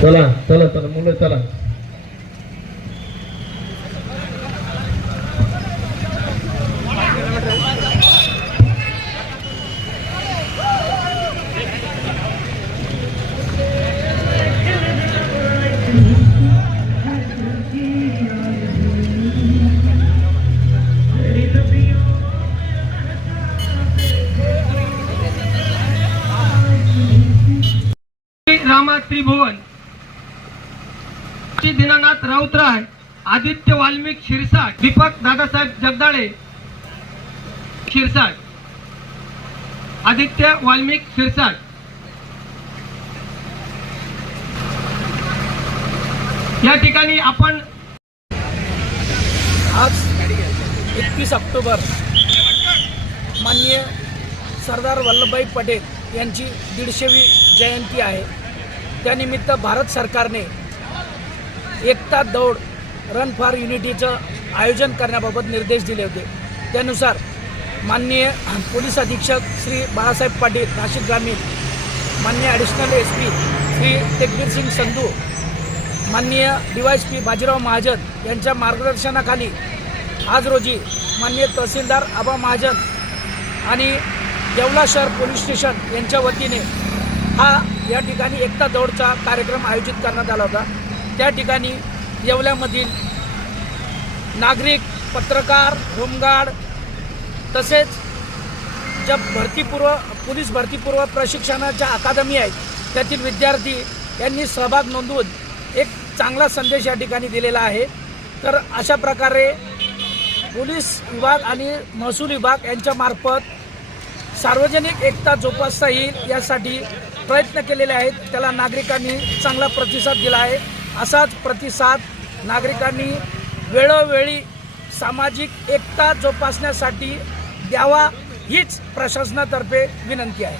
चला चला चला मुलं चला रामा त्रिभुवन. श्री दीनानाथ राऊतराय आदित्य वाल्मिक शिरसाट दीपक दादासाहेब जगदाळे शिरसाट. आदित्य वाल्मिक शिरसाट. या ठिकाणी आपण आज एकवीस ऑक्टोबर माननीय सरदार वल्लभभाई पटेल यांची दीडशेवी जयंती आहे. त्यानिमित्त भारत सरकारने एकता दौड रन फॉर युनिटीचं आयोजन करण्याबाबत निर्देश दिले होते. त्यानुसार माननीय पोलीस अधीक्षक श्री बाळासाहेब पाटील नाशिक ग्रामीण माननीय additional S P Shri Tekbir Singh Sandhu माननीय डीवायस पी बाजीराव महाजन यांच्या मार्गदर्शनाखाली आज रोजी माननीय तहसीलदार आबा महाजन आणि येवला शहर पोलीस स्टेशन यांच्या वतीने हा या ठिकाणी एकता दौडचा कार्यक्रम आयोजित करण्यात आला होता. त्या ठिकाणी येवल्यामधील नागरिक पत्रकार होमगार्ड तसेच ज्या भरतीपूर्व पोलीस भरतीपूर्व प्रशिक्षणाच्या अकादमी आहेत त्यातील विद्यार्थी यांनी सहभाग नोंदवून एक चांगला संदेश या ठिकाणी दिलेला आहे. तर अशा प्रकारे पोलीस विभाग आणि महसूल विभाग यांच्यामार्फत सार्वजनिक एकता जोपासता येईल यासाठी प्रयत्न केलेले आहेत. त्याला नागरिकांनी चांगला प्रतिसाद दिला आहे. असाच प्रतिसाद नागरिकांनी वेळोवेळी सामाजिक एकता जोपासण्यासाठी द्यावा हीच प्रशासनातर्फे विनंती आहे.